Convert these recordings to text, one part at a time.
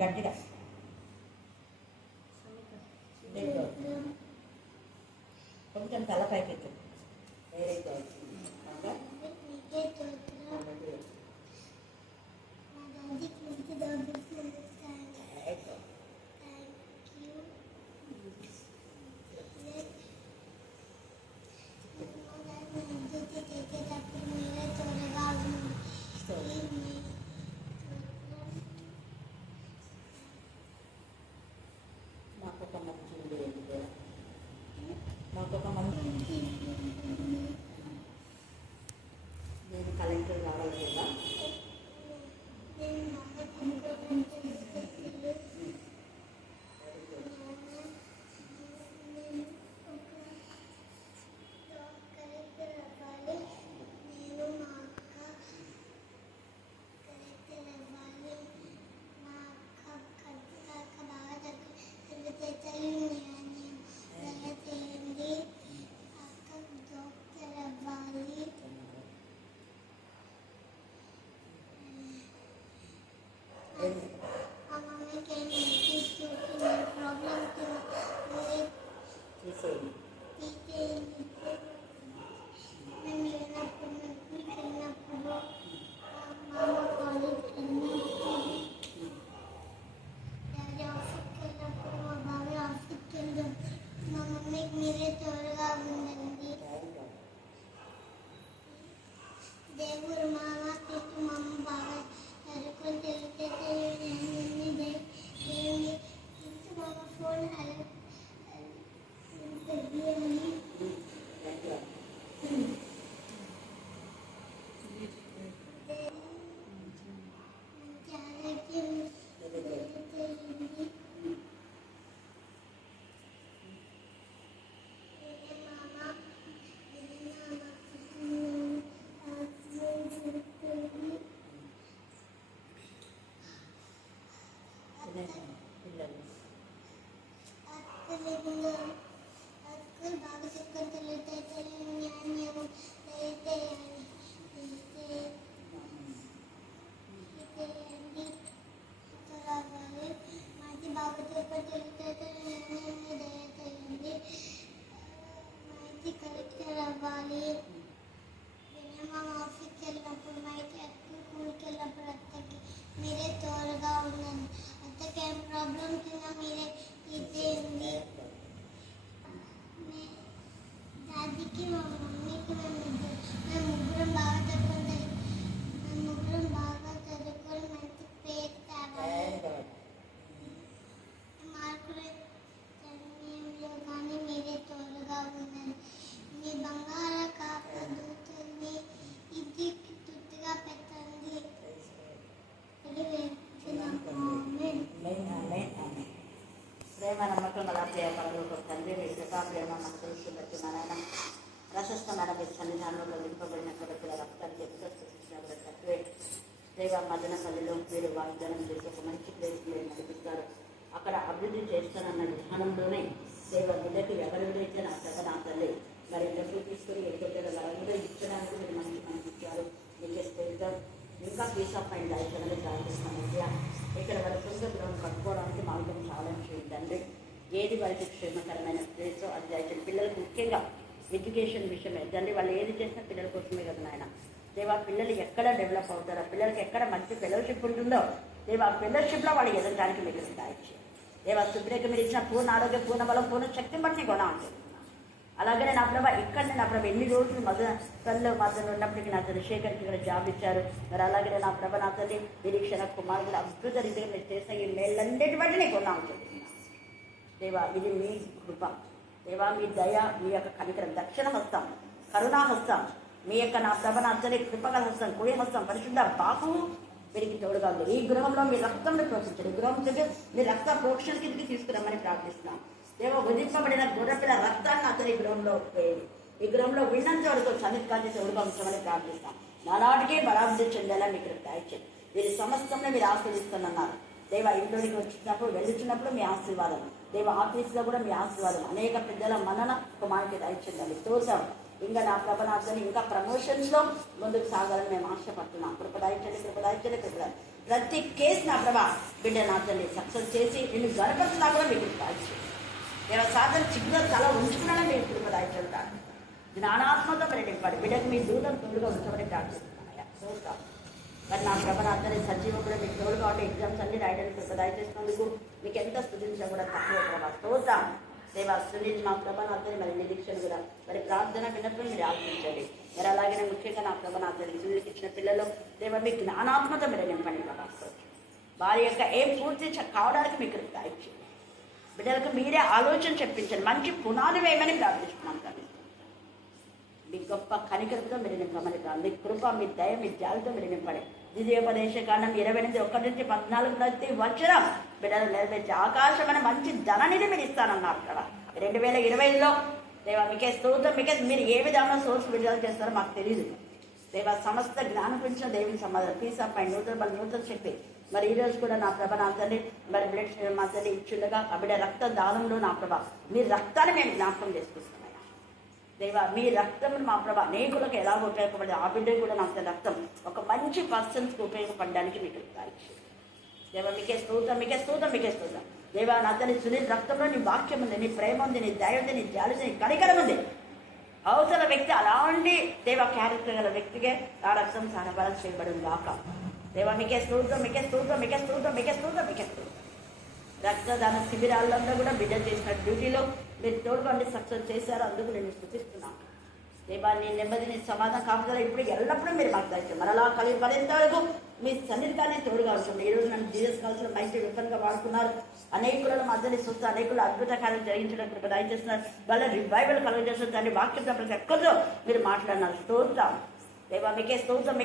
గట్టిగా కొంచెం తల పైకెత్తు. Very good. నేను కలెక్టర్ కావాలి కదా. సంఖ్య ఎంత సృష్టించినా కూడా తక్కువే. దేవ మదనపల్లిలో మీరు వాగ్దానం చేసి ఒక మంచి ప్లేస్ మీరు నడిపిస్తారు. అక్కడ అభివృద్ధి చేస్తానన్న విధానంలోనే దేవ బిడ్డకి ఎవరి గురించి నా ప్రభ నా తల్లి మరి డబ్బులు తీసుకుని ఎక్కడో వాళ్ళందరూ ఇచ్చడానికి మీరు మంచి ఇచ్చారు. మీకే స్తోత్రం. ఇంకా పీస్ ఆఫ్ మైండ్ దాయించాలని ప్రార్థిస్తున్నాను. ఇక్కడ వాళ్ళ సొంత గృహం కట్టుకోవడానికి మార్గం చాలా చేయండి. ఏది వారికి క్షేమకరమైన ప్లేసో అది దాయించండి. పిల్లలకు ముఖ్యంగా ఎడ్యుకేషన్ విషయమే తండ్రి. వాళ్ళు ఏది చేసినా పిల్లల కోసమే కదా నాయన. దేవా పిల్లలు ఎక్కడ డెవలప్ అవుతారో, పిల్లలకి ఎక్కడ మంచి ఫెలోషిప్ ఉంటుందో దేవా ఫెలోషిప్లో వాళ్ళు ఎదగడానికి మీకు దాయించి దేవా సుబ్రేక మీరు ఇచ్చిన పూర్ణ ఆరోగ్య పూర్ణ బలం పూర్ణ శక్తిని బట్టి కూడా ఉంటుంది. అలాగనే నా ప్రభా ఇక్కడనే నా ప్రభా ఎన్ని రోజులు తల్లిలో మాత్రం ఉన్నప్పటికీ నా తల్లి శేఖర్కి ఇక్కడ జాబ్ ఇచ్చారు. మరి అలాగనే నా ప్రభ నా తల్లి నిరీక్షణ కుమారుడు అద్భుత రీతిగా మీరు చేసే ఈ మేళ్ళన్నిటి బట్టి నీకు ఉన్నాము దేవా. ఇది మీ కృప దేవా, మీ దయ, మీ యొక్క కనికరం, దక్షిణ హస్తం, కరుణా హస్తం, మీ యొక్క నా ప్రభ నా తల్లి కృపగల హస్తం, కుడి హస్తం, పరిశుద్ధ బాహు వీరికి తోడుగా ఉంది. ఈ గృహంలో మీ రక్తంలో ప్రోక్షించండి. గృహం దగ్గర మీ రక్త ప్రోక్షణ కిందకి తీసుకురమ్మని ప్రార్థిస్తున్నాం. దేవ ఉదింపబడిన గొర్రెపిల్ల రక్తాన్ని అతను ఈ గృహంలో వేయండి. ఈ గృహంలో విన్నంత వరకు సన్నిధికాన్ని తోడుగా ఉంచమని ప్రార్థిస్తాం. నానాటికే బలాభివృద్ధి చెందేలా మీకు దాయిచ్చండి. వీరి సమస్తంలో మీరు ఆస్వాదిస్తున్నారు దేవ. ఇంట్లోకి వచ్చినప్పుడు వెళ్ళుచున్నప్పుడు మీ ఆశీర్వాదం దేవ. ఆఫీస్లో కూడా మీ ఆశీర్వాదం. అనేక పెద్దల మనన కుమారుకి దాయిచ్చండి. తోసాం ఇంకా నా ప్రభనాథని ఇంకా ప్రమోషన్స్లో ముందుకు సాగాలని మేము ఆశపడుతున్నాం. కృపదాయించండి. ప్రతి కేసు నా ప్రభ బిడ్డ నాథని సక్సెస్ చేసి నిన్ను గణపతిలా కూడా మీకు దాయించండి. దేవ సాధన చిన్న తల ఉంచుకున్నానే మీరు కృపదాయించండి. జ్ఞానాత్మక మరి నింపండి. బిడ్డకు మీ దూరం తోడుగా ఉంచమని ప్రార్థిస్తున్నాయా చూస్తాం. మరి నా ప్రభనాథని సజీవం కూడా మీకు తోడుగా ఉంటే ఎగ్జామ్స్ అన్ని రాయడానికి కృపదాయించేసినందుకు మీకు ఎంత స్థుతించా కూడా తక్కువ ప్రభావ చూద్దాం. దేవా స్థుతించి మా ప్రభనాథని మరి నిరీక్షణ కూడా మరి ప్రార్థన విన్నప్పుడు మీరు ఆలోచించండి. మరి అలాగే ముఖ్యంగా నా ప్రభనాథని సునీలికి ఇచ్చిన పిల్లలు దేవ మీ జ్ఞానాత్మక మీరు నింపండి ప్రభావం. వారి యొక్క ఏం పూర్తి కావడానికి మీకు దాయిచ్చింది. బిడ్డలకు మీరే ఆలోచన చెప్పించండి. మంచి పునాది వేయమని ప్రార్థిస్తున్నాం కదా. మీ గొప్ప కనికరంతో మీరు నింపమని కాదు. మీ కృప, మీ దయ, మీ జాలితో మీరు నింపండి. ద్వితీయోపదేశ కాండం 28:1-14 వచనం బిడ్డలు నెరవేర్చి ఆకాశమైన మంచి ధనాన్ని మీరు ఇస్తానన్నారు కదా. 2020లో దేవా మీకే స్తోత్రం. మీకే మీరు ఏ విధంగా సోర్స్ విడుదల చేస్తారో మాకు తెలియదు దేవా. సమస్త జ్ఞానం గురించిన దేవుని సమాధానం పీస్ ఆఫ్ మైండ్ నూతన శక్తి మరి ఈరోజు కూడా నా ప్రభ నా తల్లి మరి బ్లడ్ మా తల్లి ఇచ్చుండగా ఆ బిడ్డ రక్త దానంలో నా ప్రభ మీ రక్తాన్ని మేము జ్ఞాపకం చేసుకుంటున్నాం దేవా. మీ రక్తం మా ప్రభ అనేకులకు ఎలా ఉపయోగపడదు ఆ బిడ్డ కూడా నా రక్తం ఒక మంచి పర్సన్స్కి ఉపయోగపడడానికి మీకు దాయిచ్చు దేవా. మీకే స్తోత్రం. దేవా నా తల్లి సునీల్ రక్తంలో నీ వాక్యం ఉంది, నీ ప్రేమ ఉంది, నీ దయ ఉంది, నీ జాలి ఉంది, నీ కనికరం ఉంది. అవతల వ్యక్తి అలాంటి దేవా క్యారెక్టర్ గల వ్యక్తిగా ఆ రక్తం సరఫరా చేయబడింది కాక దేవా. మీకే స్తోత్రం. రక్తదాన శిబిరాల్లో కూడా బిడ్డ చేసిన డ్యూటీలో మీరు తోడుగా సక్సెస్ చేశారు. అందుకు నేను స్థుతిస్తున్నాను దేవా. నీ నెమ్మది, నీ సమాధానం కాపుదల ఇప్పుడు ఎల్లప్పుడూ మీరు మాకు దాచి మరలా పడేంత వరకు మీ సన్నిధిగానే తోడుగా ఉంటుంది. ఈరోజు నన్ను జీసస్ కాల్సిన మంచి విఫలంగా వాడుకున్నారు. అనేకులను మధ్యని చూస్తూ అనేకులు అద్భుత కార్యం జరిగించడానికి ఇప్పుడు దయచేస్తున్నారు. వాళ్ళ రివైవల్ కలుగజేస్తున్నారు. దాన్ని వాక్యం ప్రతి ఎక్కడో మీరు మాట్లాడినారు. స్తోత్రం దేవా. మీకే స్తోత్రం.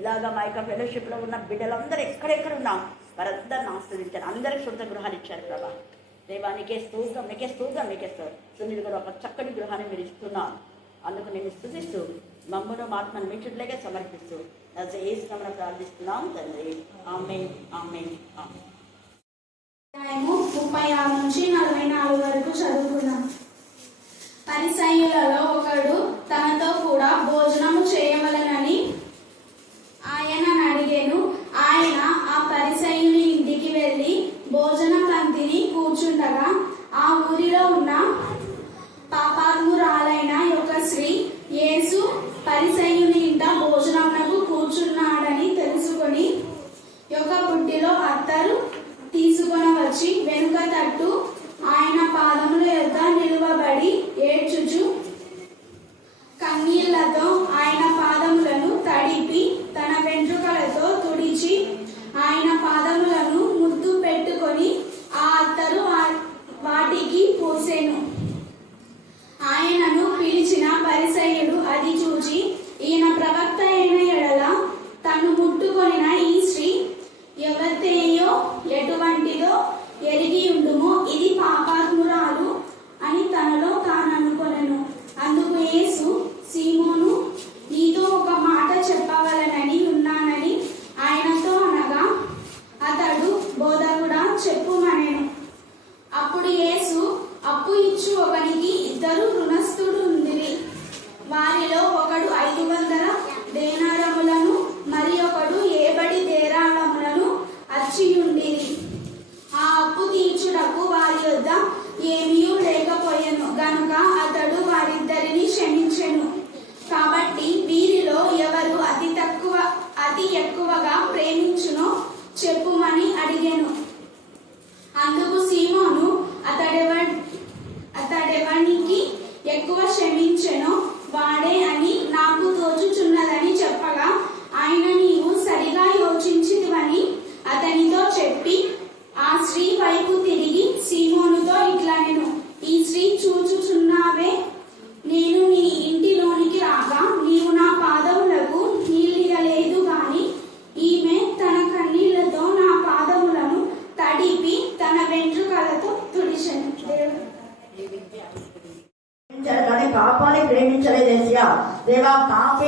ఇలాగా మా యొక్క ఫెలోషిప్లో ఉన్న బిడ్డలందరూ ఎక్కడెక్కడ ఉన్నాం వారందరిని ఆస్వాదించారు. అందరికీ సొంత గృహాలు ఇచ్చారు ప్రభా దేవా. నీకే స్తోత్రం. సునీల్ కూడా ఒక చక్కటి గృహాన్ని మీరు ఇస్తున్నారు. అందుకు నేను స్తుతిస్తూ మమ్మను ఆత్మను మీ చుట్టూలేగా సమర్పిస్తూ ఏసునామమున ప్రార్థిస్తున్నాం తండ్రి. ఆమేన్. 36-44 వరకు చదువుకున్నాం. పరిసయ్యులలో ఒకడు తనతో కూడా భోజనము చేయవలెనని ఆయన అడిగెను. ఆయన ఆ పరిసయ్యుని ఇంటికి వెళ్ళి భోజన పంక్తిని కూర్చుండగా ఆ ఊరిలో ఉన్న పాపాత్మురాలైన ఒక స్త్రీ యేసు పరిసయ్యుని ఇంట భోజనమునకు కూర్చున్నాడని తెలుసుకొని ఒక బుడ్డిలో అత్తరు తీసుకొని వచ్చి వెనుక తట్టు ఆయన పాదముల యొద్ద నిలువబడి ఏడ్చుచు కన్నీళ్లతో ఆయన పాదముల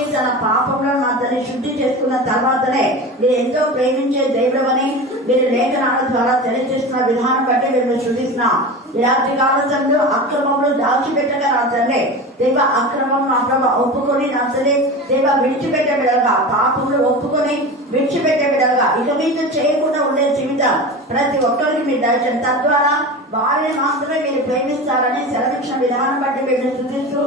పాపి తన పాపంలో నా తల్లి శుద్ధి చేసుకున్న తర్వాతనే మీరు ఎంతో ప్రేమించే దేవుడు అని మీరు లేఖనాల ద్వారా తెలియజేస్తున్న విధానం బట్టి మేము శుద్ధిస్తున్నాం. ఇలాంటి కాలంలో అక్రమంలో దాచిపెట్టగా నా తల్లి దేవ అక్రమం నా ప్రభావ ఒప్పుకొని నా తల్లి దేవ విడిచిపెట్టే విధంగా పాపంలో ఒప్పుకొని విడిచిపెట్టే విధంగా ఇక మీద చేయకుండా ఉండే జీవితం ప్రతి ఒక్కరికి మీరు దయచేయండి. తద్వారా వారిని మాత్రమే మీరు ప్రేమిస్తారని సెలవించిన విధానం బట్టి మీరు శుద్ధిస్తూ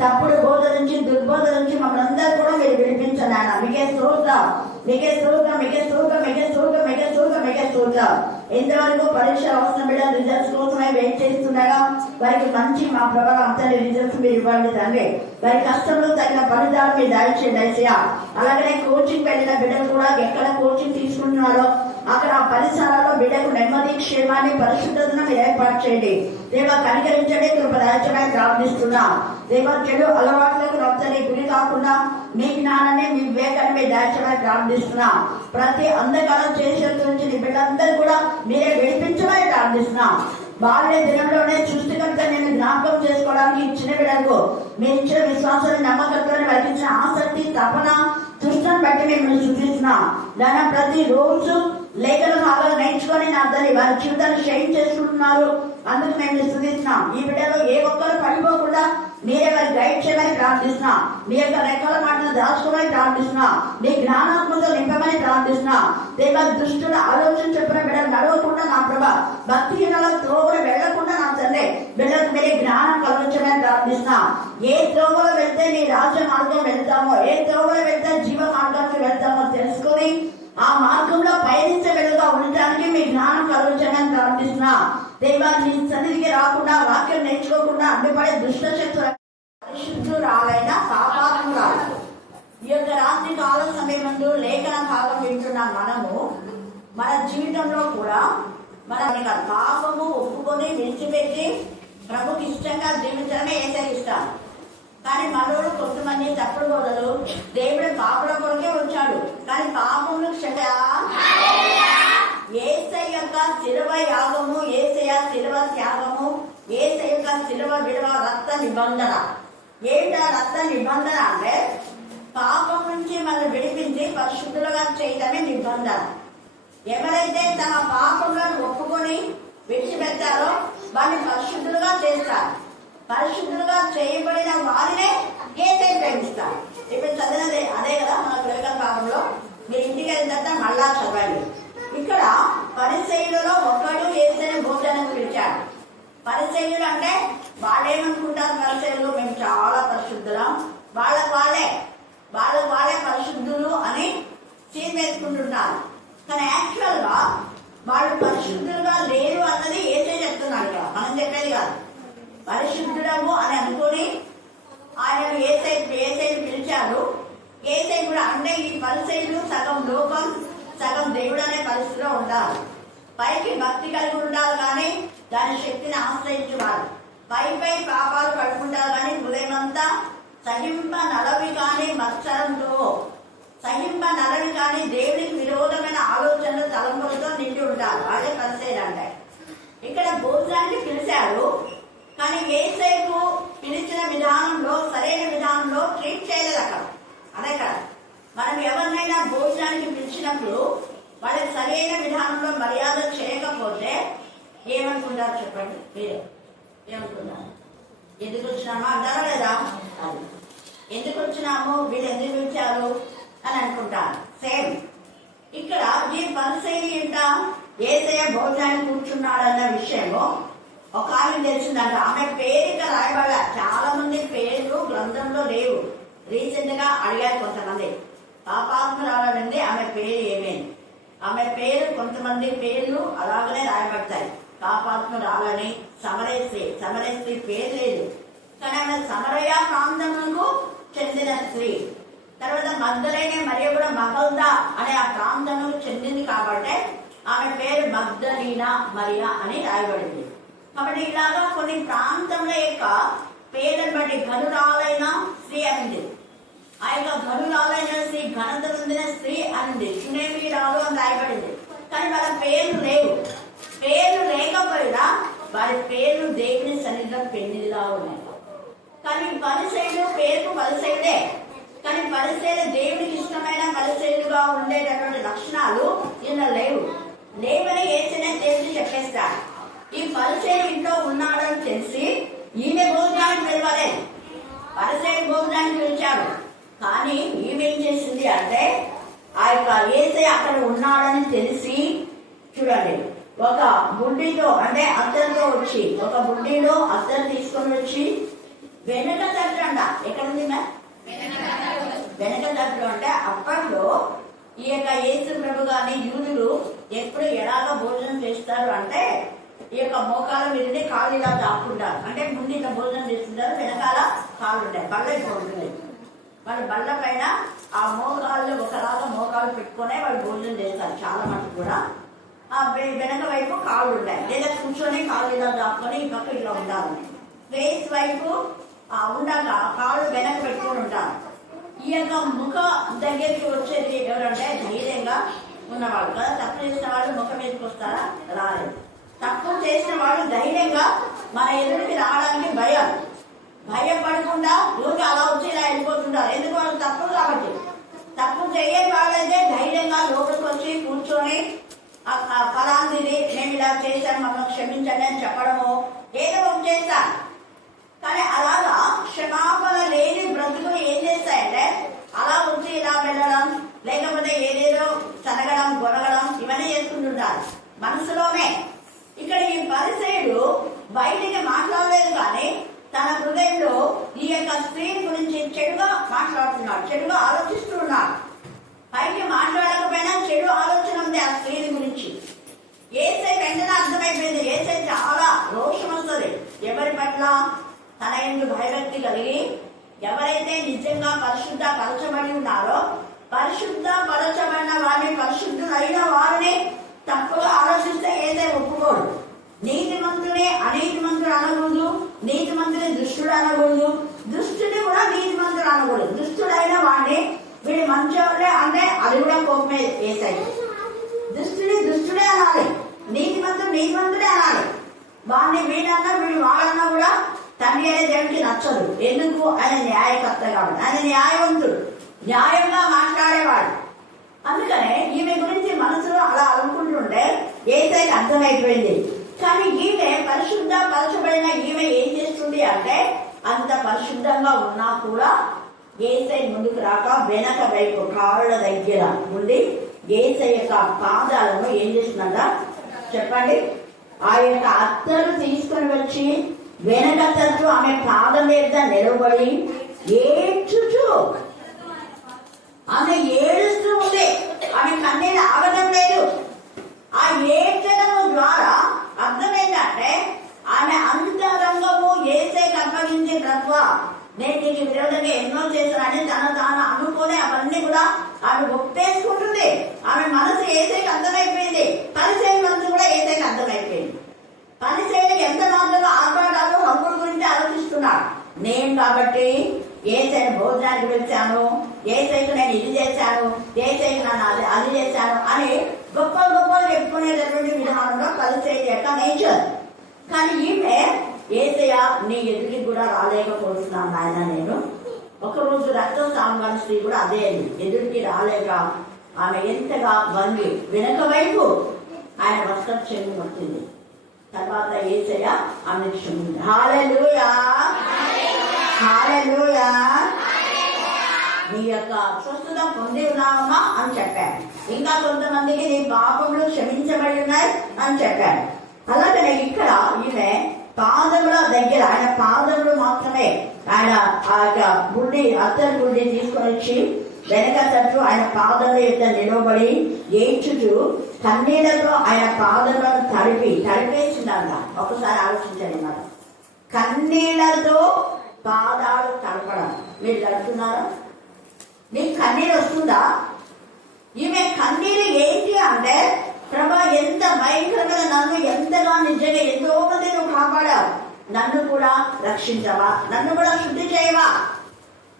తప్పుడు బోధ నుంచి దుర్బోధ నుంచి మమ్మల్ని అందరూ కూడా మీరు విడిపించండి. ఆయన మీకే స్తోత్రం, మీకే స్తోత్రం, మీకే స్తోత్రం, మీకే స్తోత్రం, మీకే స్తోత్రం, మీకే స్తోత్రం. ఎంతవరకు పరీక్ష అవసరం బిడ్డ రిజల్ట్స్ కోసమే వెయిట్ చేస్తుండగా వారికి మంచి మా ప్రభావం అంతా రిజల్ట్స్ మీరు ఇవ్వండి తండ్రి. వారి కష్టంలో తగిన ఫలితాలు మీరు దయచేయ. అలాగనే కోచింగ్ వెళ్ళిన బిడ్డలు కూడా ఎక్కడ కోచింగ్ తీసుకుంటున్నారో అక్కడ ఆ పరిసరాల్లో బిడ్డకు నెమ్మది క్షేమాన్ని పరిశుద్ధతను మీరు ఏర్పాటు చేయండి. దేవ కనికరించండి, కృప దయచేయడానికి ప్రార్థిస్తున్నాం. దేవ చెడు అలవాట్లకు రచ్చని గురి కాకుండా మీ జ్ఞానాన్ని మీ వివేకాన్ని మీరు దయచేయడానికి ప్రార్థిస్తున్నాం. ప్రతి అంధకారం చేసే నుంచి నీ బిడ్డలందరూ కూడా మీరే విడిపించమని ప్రార్థిస్తున్నాం. బాల్య దినంలోనే సృష్టికర్త నేను జ్ఞాపకం చేసుకోవడానికి ఇచ్చిన బిడ్డలకు మీరు ఇచ్చిన విశ్వాసాన్ని నమ్మకత్వాన్ని వారికి ఇచ్చిన ఆసక్తి తపన దృష్టిని బట్టి మేము సూచిస్తున్నాం. దాని ప్రతి రోజు లేఖన భాగాలు నేర్చుకొని నా తల్లి వారి జీవితాన్ని షేర్ చేసుకుంటున్నారు. అందుకు మేము స్థుతిస్తున్నాం. ఈ బిడ్డలో ఏ ఒక్కరు పడిపోకుండా మీరే వారి గైడ్ చేయమని ప్రార్థిస్తున్నాం. మీ యొక్క రెక్కల మాటలు దాచుకోమని ప్రార్థిస్తున్నాం. మీ జ్ఞానాత్మతో నింపమని ప్రార్థిస్తున్నాం. దేవ దుష్టుల ఆలోచన చెప్పిన బిడ్డలు నడవకుండా నా ప్రభా భక్తిహీనల త్రోవలు వెళ్లకుండా నా తండ్రి బిడ్డలకు మీరే జ్ఞానం కలుగించమని ప్రార్థిస్తున్నాం. ఏ త్రోవలో వెళ్తే నీ రాజ్య మార్గం వెళ్తామో, ఏ త్రోవలో వెళ్తే జీవ మార్గానికి వెళ్తామో తెలుసుకొని ఆ మార్గంలో పయనించే వెలుగా ఉండటానికి మీ జ్ఞానం కలుగించమని ప్రార్థిస్తున్నా. దేవా నీ సన్నిధికి రాకుండా వాక్యం నేర్చుకోకుండా అడ్డుపడే దుష్ట శక్తుల పరిశుద్ధురాలైన పాపాత్మురాలు ఈ యొక్క రాత్రి కాల సమయమందు లేఖన భాగం వింటున్న మనము మన జీవితంలో కూడా మన పాపము ఒప్పుకొని విడిచిపెట్టి ప్రభుకి ఇష్టంగా జీవించడమే ఏసై ఇష్టం. కానీ మనోడు కొంతమంది తప్పుడు బోధలు దేవుడు పాపల కొరకే వచ్చాడు, కానీ పాపములు ఏసై యొక్క శిలువ యాగము, ఏసయ శిలువ త్యాగము, ఏసై యొక్క శిలువ విలువ రక్త నిబంధన. ఏంటా రక్త నిబంధన అంటే పాపం నుంచి మనం విడిపించి పరిశుద్ధులుగా చేయడమే నిబంధన. ఎవరైతే తమ పాపములను ఒప్పుకొని విడిచిపెట్టారో వారిని పరిశుద్ధులుగా చేస్తారు. పరిశుద్ధులుగా చేయబడిన వారినే ఏసై ప్రేమిస్తారు. ఇప్పుడు చదివినది అదే కదా మన లేఖన భాగంలో. మీరు ఇంటికి వెళ్ళిన తర్వాత మళ్ళా చదవండి. ఇక్కడ పరిసయ్యులలో ఒక్కడు ఏసైని భోజనానికి పిలిచాడు. పరిసయ్యులు అంటే వాళ్ళేమనుకుంటారు, పరిసయ్యులు మేము చాలా పరిశుద్ధులం, వాళ్ళకు వాళ్ళే పరిశుద్ధులు అని సీన్ వేసుకుంటున్నారు. కానీ యాక్చువల్ గా వాళ్ళు పరిశుద్ధులుగా లేరు అన్నది ఏసై చెప్తున్నాడు కదా, మనం చెప్పేది కాదు. పరిశుద్ధుడము అని అనుకుని ఆయన ఏసైని పిలిచాడు. ఏసై కూడా అంటే ఈ పరిసయ్యులు సగం లోకం సగం దేవుడు అనే పరిస్థితిలో ఉండాలి. పైకి భక్తి కలిగి ఉండాలి కానీ దాని శక్తిని ఆశ్రయించేవారు. పై పాపాలు పడుకుంటారు కానీ హృదయం అంతా సహింప నలవి కానీ మత్సరంతో సహింప నలవి కానీ దేవునికి విరోధమైన ఆలోచనలు తలంపులతో నిండి ఉంటారు. వాళ్ళే పరిసయ్యులు అంటే. ఇక్కడ భోజనానికి పిలిచాడు కానీ ఏసైకు పిలిచిన విధానంలో సరైన విధానంలో ట్రీట్ చేయలేదు అక్కడ. అదే కదా మనం ఎవరినైనా భోజనానికి పిలిచినప్పుడు వాళ్ళకి సరైన విధానంలో మర్యాద చేయకపోతే ఏమనుకుంటారు చెప్పండి? మీరే ఏమనుకున్నారు? ఎందుకు వచ్చినామో అంటారా లేదా? అది ఎందుకు వచ్చినాము, వీళ్ళు ఎందుకు పిలిచారు అని అనుకుంటారు. సేమ్ ఇక్కడ ఈ పరిసయ్యులు ఏంటా ఏసయ్య భోజనానికి కూర్చున్నాడన్న విషయము ఒక ఆమె తెలిసిందంట. ఆమె పేరిక రాయబడ చాలా మంది పేర్లు గ్రంథంలో లేవు. రీసెంట్ గా అడిగారు కొంతమంది, పాపాత్మురాలండి ఆమె పేరు ఏమేమి. ఆమె పేరు కొంతమంది పేర్లు అలాగనే రాయబడతాయి. పాపాత్మురాలని సమరయ స్త్రీ పేరు లేదు, కానీ ఆమె సమరయ ప్రాంతములకు చెందిన స్త్రీ. తర్వాత మగ్దలేనే మరియు కూడా మగల్దా అనే ఆ ప్రాంతములకు చెందింది కాబట్టి ఆమె పేరు మగ్దలీనా మరియా అని రాయబడింది. కాబట్టి ఇలాగా కొన్ని ప్రాంతముల యొక్క పేర్లను బట్టి ఘనురాలైన స్త్రీ అనింది. ఆ యొక్క ఘనురాలైన స్త్రీ ఘనత పొందిన స్త్రీ అనింది. సునేమిరాలు అని రాయబడింది. కానీ వాళ్ళ పేర్లు లేవు. పేర్లు లేకపోయినా వారి పేర్లు దేవుని సన్నిధిలో పెళ్లిలా ఉన్నాయి. కానీ పరిసయ్యుడు పేరుకు పరిసయ్యుడే, కానీ కానీ పరిచర్య దేవుడికి ఇష్టమైన పరిచర్యలుగా ఉండేటటువంటి లక్షణాలు ఈయన లేవని ఏసైనా తెలిసి చెప్పేస్తాడు. ఈ పరిచర్య ఇంట్లో ఉన్నాడని తెలిసి ఈమె భోజనానికి పిలవలేదు, పరిచర్య భోజనానికి పిలిచాడు. కానీ ఈమె ఏం చేసింది అంటే ఆ యొక్క ఏసయ్య అక్కడ ఉన్నాడని తెలిసి చూడండి ఒక బుడ్డితో అంటే అత్తరితో వచ్చి ఒక బుడ్డిలో అత్తరు తీసుకొని వచ్చి వెనక తట్టు అంట. ఎక్కడుంది వెనక తట్టు అంటే అప్పట్లో ఈ యొక్క యేసు ప్రభు గాని యూదులు ఎప్పుడు ఎలాగో భోజనం చేస్తారు అంటే ఈ యొక్క మోకాల మీదనే కాళ్ళు ఇలా దాక్కుంటారు. అంటే ముందు ఇలా భోజనం చేస్తుంటారు, వెనకాల కాళ్ళు ఉంటాయి, బల్ల ఉంటుంది. వాళ్ళు బల్ల పైన ఆ మోకాళ్ళు ఒకలాగా మోకాళ్ళు పెట్టుకునే వాళ్ళు భోజనం చేస్తారు. చాలా మంది కూడా ఆ వెనక వైపు కాళ్ళు ఉంటాయి, లేదా కూర్చొని కాళ్ళు ఇలా దాక్కొని ఈ పక్క ఇలా ఉండాలి. ఫేస్ వైపు ఉండగా కాళ్ళు వెనక పెట్టుకొని ఉంటారు. ఈ యొక్క ముఖ దగ్గరికి వచ్చేది ఎవరంటే ధైర్యంగా ఉన్నవాళ్ళు కదా. తప్పు చేసిన వాళ్ళు ముఖం మీదకి వస్తారా? రాలేదు. తప్పు చేసిన వాళ్ళు ధైర్యంగా మన ఎదురుకి రావడానికి భయపడకుండా ఊరికి అలా వచ్చి ఇలా వెళ్ళిపోతుంటారు. ఎందుకు? వాళ్ళు తప్పు కాబట్టి. తప్పు చేయని వాళ్ళైతే ధైర్యంగా లోపలికి వచ్చి కూర్చొని ఫలాంటిది మేము ఇలా చేశాను మమ్మల్ని క్షమించండి అని చెప్పడము ఏదో ఒకటి చేస్తాను. కానీ అలాగా క్షమాపణ లేని బ్రతుకులు ఏం చేస్తాయంటే అలా వచ్చి ఇలా వెళ్ళడం, లేకపోతే ఏదేదో చదగడం, గొరగడం ఇవన్నీ చేసుకుంటుంటారు మనసులోనే. ఇక్కడ ఈ పరిసయుడు బయటికి మాట్లాడలేదు, కానీ తన హృదయంలో ఈ యొక్క స్త్రీని గురించి చెడుగా మాట్లాడుతున్నాడు, చెడుగా ఆలోచిస్తున్నాడు. పైకి మాట్లాడకపోయినా చెడు ఆలోచన ఉంది ఆ స్త్రీని గురించి. ఏసై వెంటనే అర్థమైపోయింది. ఏసై చాలా రోషం వస్తుంది ఎవరి పట్ల? తన యందు భయభక్తి కలిగి ఎవరైతే నిజంగా పరిశుద్ధ పరచబడి ఉన్నారో, పరిశుద్ధ పరచబడిన వారిని, పరిశుద్ధులైన వారిని తప్పుగా ఆలోచిస్తే ఏదే ఒప్పుకోడు. నీతిమంతుడే అనీతిమంతుడు అనకూడదు, నీతిమంతుని దుష్టుడు అనకూడదు, దుష్టుని కూడా నీతిమంతుడు అనకూడదు. దుష్టుడైన వాడిని వీడు మంచివాడే అంటే అది కూడా కోపమే వేసాయి. దుష్టుడే అనాలి, నీతిమంతుడే అనాలి. వాడిని వీడన్నా వీడు వాడన్నా కూడా తండ్రి అనే దేవుడికి నచ్చదు. ఎందుకు? ఆయన న్యాయకర్త కాబట్టి, ఆయన న్యాయవంతుడు, న్యాయంగా మాట్లాడేవాడు. అందుకనే ఈమె గురించి మనసులో అలా అనుకుంటుంటే ఏసైకి అర్థమైపోయింది. కానీ ఈమె పరిశుద్ధ పరచబడిన ఈమె ఏం చేస్తుంది అంటే అంత పరిశుద్ధంగా ఉన్నా కూడా ఏసై ముందుకు రాక వెనక వైపు కాళ్ళ దగ్గర ఉండి ఏసై యొక్క పాదాలను ఏం చేస్తుందంట చెప్పండి? ఆ యొక్క అత్తరు తీసుకొని వచ్చి వెనక తట్టు ఆమె పాదం మీద నిలబడి ఏడ్చుచు, ఆమె ఏడుస్తూ ఉంది. ఆమె కన్నీళ్ళు ఆగడం లేదు. ఆ ఏడ్చడం ద్వారా అర్థం ఏంటంటే ఆమె అంతరంగము ఏసైకి అప్పగించే తత్వ నేను నీకు విరోధంగా ఎన్నో చేశానని తాను అనుకోని అవన్నీ కూడా ఆమె ఒప్పేసుకుంటుంది. ఆమె మనసు ఏసైకి అర్థమైపోయింది. పరిచయం మనసు కూడా ఏసైకి అర్థమైపోయింది. పరిచయం ఎంత మాత్రమో ఆర్భాటాలు హక్కుల గురించి ఆలోచిస్తున్నాడు. నేను కాబట్టి ఏసైని భోజనానికి పిలిచాను, ఏసైకి నేను ఇది చేశాను, ఏసైకి నన్ను అది చేశాను అని గొప్పలు చెప్పుకునేటటువంటి విధానంలో పరిచయం యొక్క నేచర్. కానీ ఈమె ఏసయ్య నీ ఎదురికి కూడా రాలేకపోతున్నాను ఆయన. నేను ఒకరోజు రక్తం సాంబాన్ స్త్రీ కూడా అదే ఎదురికి రాలేక ఆమె ఎంతగా వంగి వెనక వైపు ఆయన వస్త్రం చెంగు పట్టింది. తర్వాత ఏసయ్య ఆమె క్షమించింది. హల్లెలూయా, హల్లెలూయా. నీ యొక్క స్వస్థత పొంది ఉన్నావమ్మా అని చెప్పాను. ఇంకా కొంతమందికి నీ పాపములు క్షమించబడి ఉన్నాయి అని చెప్పాను. అలాగనే ఇక్కడ ఈమె పాదముల దగ్గర ఆయన పాదములు మాత్రమే ఆయన ఆ యొక్క గుడ్డి అత్తరి గుడ్డి తీసుకొని వచ్చి వెనక తట్టు ఆయన పాదముల యొక్క నిలబడి ఏడ్చుచు కన్నీళ్లతో ఆయన పాదములను తడిపేసిందంట. ఒకసారి ఆలోచించండి, మరి కన్నీళ్లతో పాదాలు తడపడం మీరు తడుపుతున్నారా? మీకు కన్నీరు వస్తుందా? ఈమె కన్నీరు ఏంటి అంటే ప్రభా ఎంత భయంకరమైన నన్ను ఎంతగా నిజంగా ఎంతో మంది నువ్వు కాపాడావు, నన్ను కూడా రక్షించవా, నన్ను కూడా శుద్ధి చేయవా,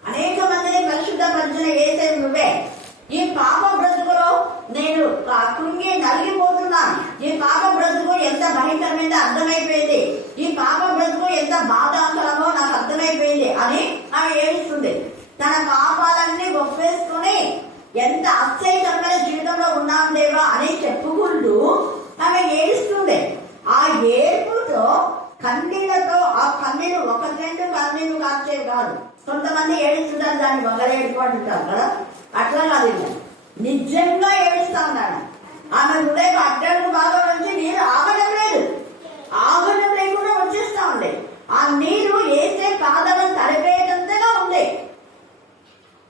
అనేక మందిని పరిశుద్ధపరిచిన ఏసే నువ్వే. ఈ పాప బ్రతుకులో నేను కృంగి నలిగిపోతున్నాను. ఈ పాప బ్రతుకు ఎంత భయంకరమైన అర్థమైపోయింది, ఈ పాప బ్రతుకు ఎంత బాధాకరమో నాకు అర్థమైపోయింది అని ఆమె ఏడుస్తుంది. తన పాపాలన్నీ ఎంత అత్యయితమైన జీవితంలో ఉన్నాం దేవా అని చెప్పుకుంటూ ఆమె ఏడుస్తుండే. ఆ ఏడుపుతో కన్నీళ్లతో, ఆ కన్నీళ్ళు ఒక రెండు కన్నీళ్లు కార్చేవి కాదు. కొంతమంది ఏడుస్తుంటారు, దాన్ని వంగలేడుపు అంటుంటారు కదా, అట్లా కాదు. ఇలా నిజంగా ఏడుస్తా ఉన్నాడు. ఆమె హృదయం అడ్డడుగు భాగం నుంచి నీరు ఆగడం లేదు, ఆగడం లేకుండా వచ్చేస్తా ఉండే. ఆ నీరు ఏసే పాదాలను తడిపేటంతగా ఉంది.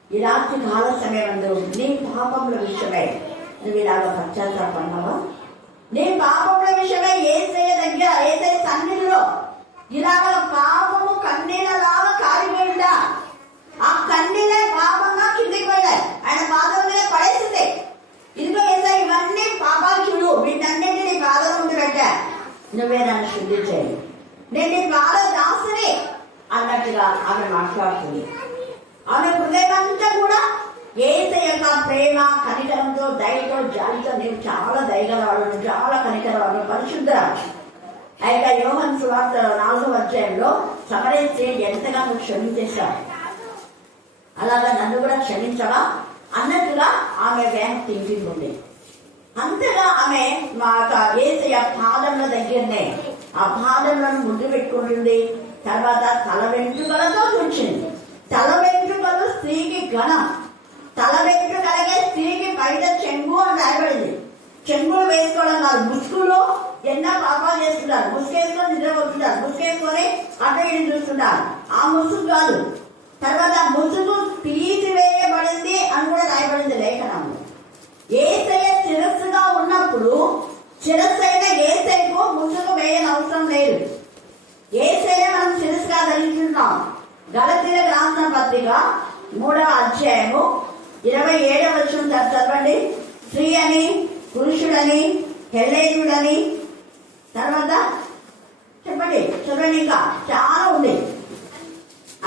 ఈ రాత్రి కాల సమయంలో నీ పాపముల విషయమై నువ్వు ఇలాగ పశ్చాత్తాపన్నావా? నీ పాపముల విషయమై ఏసయ్య దగ్గర, ఏసయ్య సన్నిధిలో ఇలాగ పాపము కన్నీళ్ళలాగా కారిపోయిందా? ఆ కన్నీళ్ళే పాపంగా కిందికి వెళ్ళాయి, ఆయన పాదం మీద పడేసింది. ఇదిగో ఏసయ్య ఇవన్నీ పాపాలు చూడు, వీటన్నింటినీ నీ పాదం ముందు పెట్టా, నువ్వే నన్ను శుద్ధి చేయి, నేను నీ పాద దాసుని అన్నట్టుగా ఆమె మాట్లాడుతుంది. ఆమె హృదయం అంతా కూడా యేసయ్య యొక్క ప్రేమ, కనికరంతో, దయతో, జాలితో, నేను చాలా దయగలవాడు, చాలా కనికరవాడు, పరిశుద్ధ. అయితే యోహాను సువార్త 4వ అధ్యాయంలో సమరయ స్త్రీ ఎంతగా నువ్వు క్షమించేశావు, అలాగా నన్ను కూడా క్షమించవా అన్నట్టుగా ఆమె వ్యాప్తి ఇంటికి ఉంది. అంతగా ఆమె మా యేసయ్య పాదముల దగ్గరనే ఆ పాదములను ముందు పెట్టుకుంటుంది. తర్వాత తల వెంట్రుకలతో చూచింది. తల వెంట్రుకలు స్త్రీకి ఘనం, తల వెంట్రుకలకే స్త్రీకి బయట చెంగు అని రాయబడింది. చెంగులు వేసుకోవడం కాదు, ముసుగులో ఎన్నో పాపాలు చేస్తుంటారు, ముసుగేసుకొని నిద్రపోతుంటారు, ముసుగేసుకొని అటు ఇటు చూస్తుంటారు, ఆ ముసుగు కాదు. తర్వాత ముసుగు తీసివేయబడింది అని కూడా రాయబడింది లేఖనంలో. యేసయ్య శిరస్సుగా ఉన్నప్పుడు శిరస్సు అయిన యేసయ్యకు ముసుగు వేయని అవసరం లేదు. యేసయ్య మనం శిరస్సుగా ధరించున్నాం. గలతీయులకు రాసిన పత్రిక 3వ అధ్యాయము 27వ వచనం చదవండి. స్త్రీ అని, పురుషుడని, హెల్లేయుడని, తర్వాత చెప్పండి చదవండి, ఇంకా చాలా ఉంది.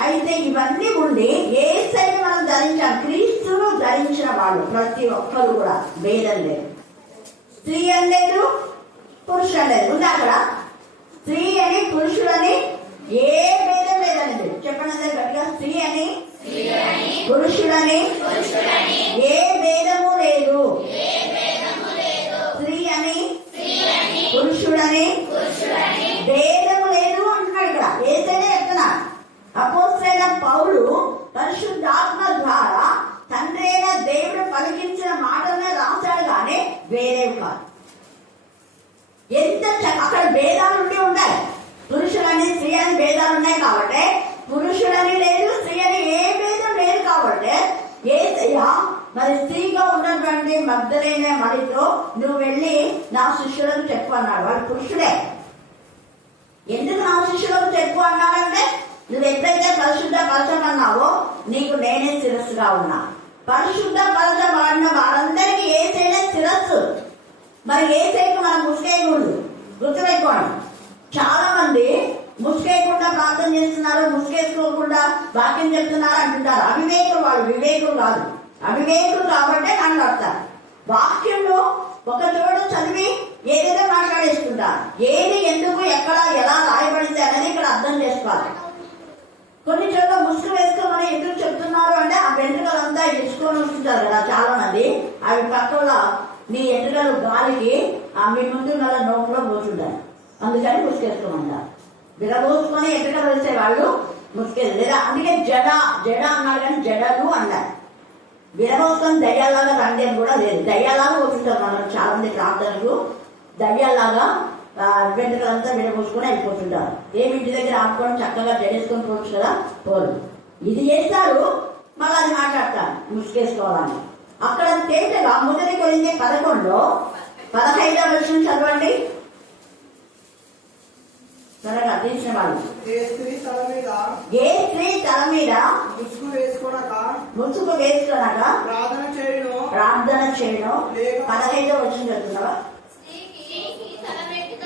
అయితే ఇవన్నీ ఉండి యేసయ్యను మనం ధరించాం. క్రీస్తును ధరించిన వాళ్ళు ప్రతి ఒక్కరు కూడా భేదం లేదు. స్త్రీ అని లేదు, పురుషుడు అని లేదు. ఉంది అక్కడ స్త్రీ అని, పురుషుడని ఏ భేదం లేదండి. చెప్పండి అందరు గట్టిగా, స్త్రీ అని, పురుషుడని ఏ భేదము లేదు. స్త్రీ అని, పురుషుడని భేదము లేదు అంటున్నాడు ఇక్కడ. ఏదైనా చెప్తున్నా అపోస్తలుడైన పౌలు పరిశుద్ధాత్మ ద్వారా తండ్రి అయిన దేవుడు పలికించిన మాటలనే రాశాడు, కానీ వేరేవి కాదు. ఎంత అక్కడ భేదాలు ఉండి ఉన్నాయి. పురుషులని, స్త్రీ అని భేదాలు ఉన్నాయి కాబట్టి, పురుషుడని లేదు, స్త్రీ అని ఏ భేదం లేదు కాబట్టి యేసయ్య మరి స్త్రీగా ఉన్నటువంటి మగ్దలేనే మరితో నువ్వు వెళ్ళి నా శిష్యులకు చెప్పు అన్నాడు. వాడు పురుషుడే. ఎందుకు నా శిష్యులకు చెప్పు అన్నాడంటే, నువ్వు ఎప్పుడైతే పరిశుద్ధ పరచమన్నావో నీకు నేనే శిరస్సుగా ఉన్నా. పరిశుద్ధ పరచబడిన వారందరికీ యేసయ్యే శిరస్సు. మరి యేసయ్యకు మనం ముసుకేయకూడదు, గుర్తుపెట్టుకోండి. చాలా మంది ముసుకేయకుండా ప్రార్థన చేస్తున్నారు, ముసుకేసుకోకుండా వాక్యం చెప్తున్నారు అంటుంటారు. అవివేకులు వాళ్ళు, వివేకులు కాదు. అవివేకులు కాబట్టే మాట్లాడతారు. వాక్యంలో ఒక చోట చదివి ఏదైనా మాట్లాడేసుకుంటారు. ఏది, ఎందుకు, ఎక్కడ, ఎలా రాయబడింది అనేది ఇక్కడ అర్థం చేసుకోవాలి. కొన్ని చోట్ల ముసుగు వేసుకోమని ఎందుకు చెప్తున్నారు అంటే, ఆ వెంట్రుకలంతా ఇచ్చుకొని వస్తుంటారు కదా చాలా మంది, అవి పక్కలో మీ ఎంట్రుకలు గాలికి మీ ముందు నెల నోట్లో పోతుంటారు, అందుకని ముసుగేసుకోమంటారు. విరబోసుకొని ఎంట్రుకలు వేసే వాళ్ళు ముసుగేది లేదా. అందుకే జడ జడ అన్నారు, కానీ జడలు అన్నారు. విరబోసుకొని దయ్యాలాగా రండి అని కూడా లేదు. దయ్యాలాగా పోతుంటారు మనం చాలా మంది ప్రార్థనలు, దయ్యాలాగా వెంట్రుకలంతా విరబోసుకొని అయిపోతుంటారు. ఏమి ఇంటి దగ్గర ఆపుకొని చక్కగా జడేసుకొని పోవచ్చు కదా, పోరు. ఇది చేస్తారు, మళ్ళీ అది మాట్లాడతారు ముసుగేసుకోవాలని. అక్కడ తేటగా 1 కొరింథీ 11:15వ వచనం చదవండి త్వరగా, తీసిన వాళ్ళు. ఏ స్త్రీ తల మీద ముసుగు వేసుకొనక ప్రార్థన చేయను. 15వ వచనం చెప్తున్నావా?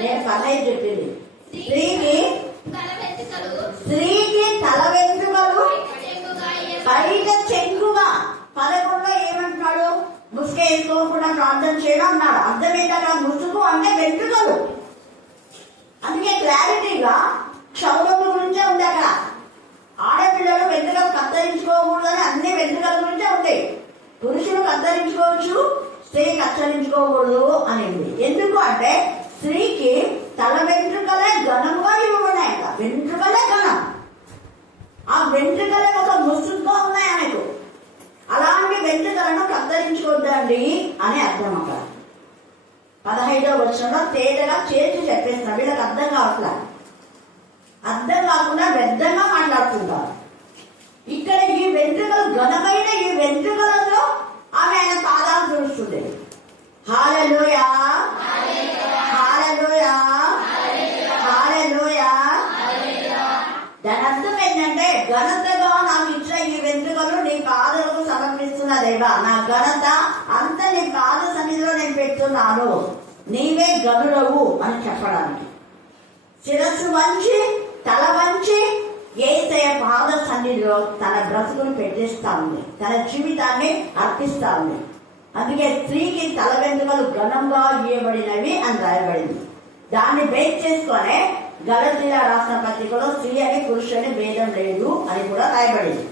నేను 15 చెప్పింది. స్త్రీకి తల వెంట్రుకలు బయట చెంగుగా. 11లో ఏమంటున్నాడు? ముసుగు వేసుకోకుండా ప్రార్థన చేయడం అన్నాడు. అర్థం ఏంటంటే ముసుగు అంటే వెంట్రుకలు. అందుకే క్లారిటీగా క్షౌరము గురించే ఉంది అక్కడ. ఆడపిల్లలు వెంట్రుకలు కత్తిరించుకోకూడదని అన్ని వెంట్రుకల గురించే ఉంటాయి. పురుషులు కత్తిరించుకోవచ్చు, స్త్రీ కత్తిరించుకోకూడదు అనేది. ఎందుకు అంటే స్త్రీకి తల వెంట్రుకలే ఘనంగా ఇవ్వబడినాయట. వెంట్రుకలే ఘనం. ఆ వెంట్రుకలే ఒక ముసుగుగా ఉన్నాయి ఆమెకు. అలాంటి వెంట్రుకలను కత్తిరించుకోద్దండి అని అర్థం. అక్కడ 15వ వచనంలో తేటగా చేర్చి చెప్పేస్తున్నారు. వీళ్ళకి అర్థం కావట్లా, అర్థం కాకుండా వ్యర్థంగా మాట్లాడుతుంటారు. ఇక్కడ ఈ వెంట్రుకలు ఘనమైన ఈ వెంట్రుకలతో ఆమె ఆయన పాదాలు చూస్తుంది. హల్లెలూయా, హల్లెలూయా, హల్లెలూయా. దాని అర్థం ఏంటంటే ఘనతగా నాకు ఇచ్చిన ఈ వెంట్రుకలు నీ పాదలకు సమర్పిస్తున్నా దేవా. నా ఘనత అంతా నీ పాద సన్నిధిలో నేను పెడుతున్నాను, నీవే గనుడవు అని చెప్పడానికి. శిరస్సు వంచి తల వంచి యేసయ్య పాద సన్నిధిలో తన బ్రతుకును పెట్టేస్తా ఉంది, తన జీవితాన్ని అర్పిస్తా ఉంది. అందుకే స్త్రీకి తల వెంట్రుకలు ఘనంగా ఇవ్వబడినవి అని రాయబడింది. దాన్ని బేస్ చేసుకునే గలతీయ రాసిన పత్రికలో స్త్రీ అని పురుషుని భేదం లేదు అని కూడా రాయబడింది.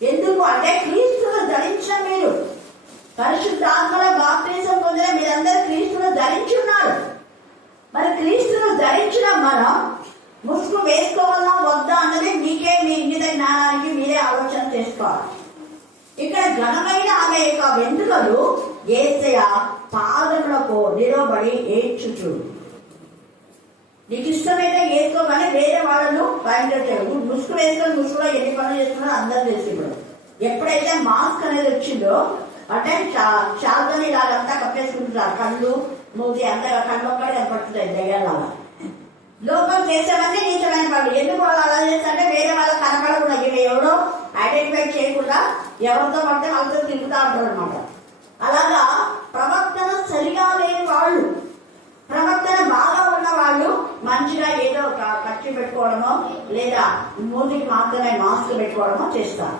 ఎందుకు అంటే క్రీస్తును ధరించిన మీరు, పరిశుద్ధాత్మల బాప్తిసం పొందిన మీరందరూ క్రీస్తును ధరించి ఉన్నారు. మరి క్రీస్తును ధరించిన మనం ముసుగు వేసుకోవాలా వద్దా అన్నది మీకే, మీ ఇంగిత జ్ఞానానికి మీరే ఆలోచన చేసుకోవాలి. ఇక్కడ ఘనమైన ఆమె యొక్క వెంట్రుకలు యేసయ్య పాదములకు నిలబడి ఏడ్చుచు. నీకు ఇష్టమైతే వేసుకో, కానీ వేరే వాళ్ళను భయంకరించారు. ముసుగు వేసుకొని ముసుగులో ఎన్ని పనులు చేస్తున్నారో అందరూ తెలిసి ఇప్పుడు ఎప్పుడైతే మాస్క్ అనేది వచ్చిందో అంటే చాలని ఇలాగంతా కప్పేసుకుంటున్నారు. కళ్ళు మూతి అంతగా కళ్ళు ఒక్కడే కనపడుతున్నాయి దయ్యాలాగా. లోపల చేసేవన్నీ నీచమైన పనులు. ఎందుకు వాళ్ళు అలా చేస్తారంటే వేరే వాళ్ళకి కనపడకుండా ఇవి ఎవరో ఐడెంటిఫై చేయకుండా ఎవరితో పడితే వాళ్ళతో తిరుగుతూ ఉంటారు అనమాట. అలాగా ప్రవర్తన సరిగా లేని వాళ్ళు, ప్రవర్తన బాగా ఉన్న వాళ్ళు మంచిగా ఏదో ఒక ఖర్చు పెట్టుకోవడమో లేదా మూతికి మాత్రమే మాస్క్ పెట్టుకోవడమో చేస్తారు.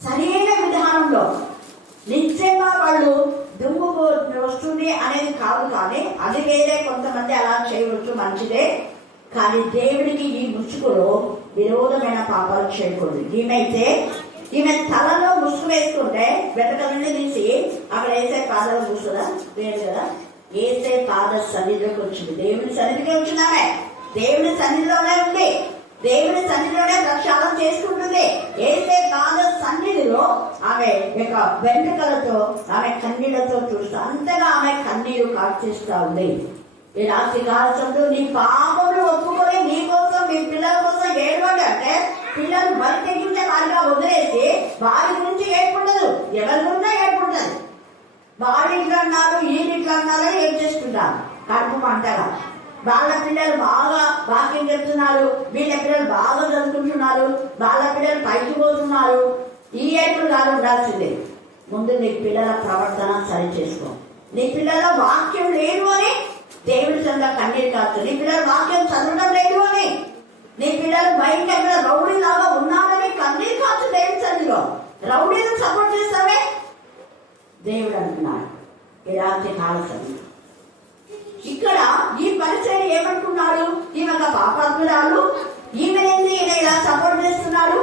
సరైన విధానంలో నిశ్చయంగా వాళ్ళు దుమ్ము వస్తుంది అనేది కాదు, కానీ అది వేరే. కొంతమంది అలా చేయవచ్చు, మంచిదే. కానీ దేవుడికి ఈ ముసుగులో విరోధమైన పాపాలు చేయకూడదు. ఈమె తలలో ముసుగు వేసుకుంటే వెతకలన్నీ తీసి అక్కడ వేసే పాదాలు కూర్చుదా లేదు కదా, వేసే పాద సన్నిధిలోకి వచ్చింది. దేవుని సన్నిధికి వచ్చిందామే, దేవుని సన్నిధిలోనే ఉంది, దేవుని సన్నిధిలోనే ప్రక్షాళన చేసుకుంటుంది. వేసే పాద సన్నిధిలో ఆమె యొక్క వెంట్రుకలతో ఆమె కన్నీళ్లతో చూస్తూ అంతగా ఆమె కన్నీరు కార్చేస్తా ఉంది. ఈ రాత్రి కాలంలో నీ పాపములు ఒప్పుకొని నీ కోసం మీ పిల్లల కోసం ఏడవండి అంటే పిల్లలు బలి తెగించే వారిగా వదిలేసి వారి గురించి ఏడుకుంటదు. ఎవరి గురించో ఏడుకుంటది. వాళ్ళ ఇంట్లో అన్నారు, వీళ్ళ ఇంట్లో అన్నారో ఏం చేసుకుంటారు కడుపు మంటగా. వాళ్ళ పిల్లలు బాగా వాక్యం చెప్తున్నారు, వీళ్ళ పిల్లలు బాగా చదువుకుంటున్నారు, వాళ్ళ పిల్లలు పైకి పోతున్నారు. ఈ ఏడుపులు కాదు ఉండాల్సిందే. ముందు నీ పిల్లల ప్రవర్తన సరి చేసుకో. నీ పిల్లల వాక్యం లేదు అని దేవుడి సంద కన్నీరు కాదు. నీ పిల్లల వాక్యం చదవడం లేదు అని, నీ పిల్లలు భయంకర రౌడీ లాగా ఉన్నారని కన్నీరు కాదు దేవుడి సందిలో. రౌడీని సపోర్ట్ చేస్తావే దేవుడు అంటున్నాడు ఇలాంటి కాలం. ఇక్కడ ఈ పరిచయం ఏమనుకున్నాడు, ఈమె ఒక పాపాత్మురాలు, ఈమెనేంది ఈయన ఇలా సపోర్ట్ చేస్తున్నాడు,